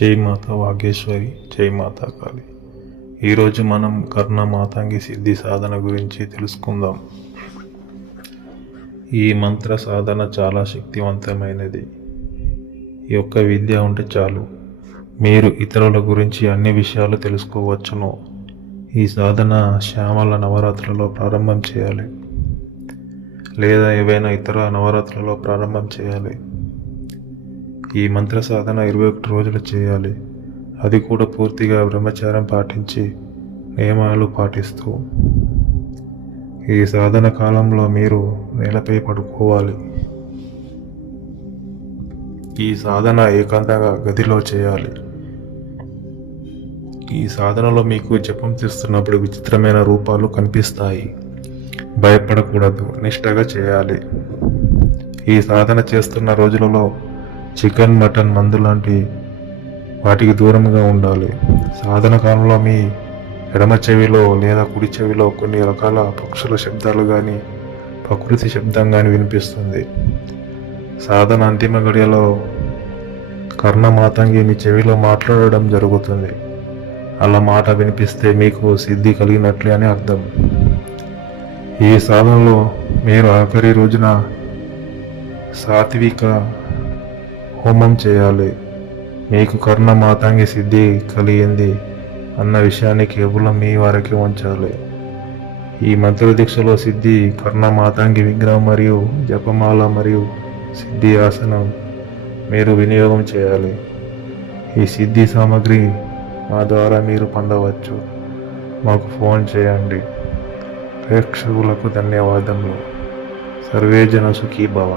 జై మాత వాగేశ్వరి జై మాతా కాళి ఈరోజు మనం కర్ణ మాతాంగి సిద్ధి సాధన గురించి తెలుసుకుందాం. ఈ మంత్ర సాధన చాలా శక్తివంతమైనది. ఈ యొక్క విద్య ఉంటే చాలు. మీరు ఇతరుల గురించి అన్ని విషయాలు తెలుసుకోవచ్చును. ఈ సాధన శ్యామల నవరాత్రులలో ప్రారంభం చేయాలి. లేదా ఏవైనా ఇతర నవరాత్రులలో ప్రారంభం చేయాలి. ఈ మంత్ర సాధన ఇరవై ఒకటి రోజులు చేయాలి. అది కూడా పూర్తిగా బ్రహ్మచారం పాటించి నియమాలు పాటిస్తూ. ఈ సాధన కాలంలో మీరు నేలపై పడుకోవాలి. ఈ సాధన ఏకాంతంగా గదిలో చేయాలి. ఈ సాధనలో మీకు జపం చేస్తున్నప్పుడు విచిత్రమైన రూపాలు కనిపిస్తాయి. భయపడకూడదు నిష్టగా చేయాలి. ఈ సాధన చేస్తున్న రోజులలో చికెన్ మటన్ మందు లాంటి వాటికి దూరంగా ఉండాలి. సాధన కాలంలో మీ ఎడమ చెవిలో లేదా కుడి చెవిలో కొన్ని రకాల పక్షుల శబ్దాలు కానీ ప్రకృతి శబ్దం కానీ వినిపిస్తుంది. సాధన అంతిమ గడియలో కర్ణమాతంగి మీ చెవిలో మాట్లాడడం జరుగుతుంది. అలా మాట వినిపిస్తే మీకు సిద్ధి కలిగినట్లే అని అర్థం. ఈ సాధనలో మీరు ఆఖరి రోజున సాత్విక హోమం చేయాలి. మీకు కర్ణ మాతాంగి సిద్ధి కలిగింది అన్న విషయాన్ని కేవలం మీ వారికి ఉంచాలి. ఈ మంత్ర దీక్షలో సిద్ధి కర్ణ మాతాంగి విగ్రహం మరియు జపమాల మరియు సిద్ధి ఆసనం మీరు వినియోగం చేయాలి. ఈ సిద్ధి సామాగ్రి మా ద్వారా మీరు పొందవచ్చు. మాకు ఫోన్ చేయండి. ప్రేక్షకులకు ధన్యవాదములు. సర్వేజన సుఖీభవ సుఖీ భవ.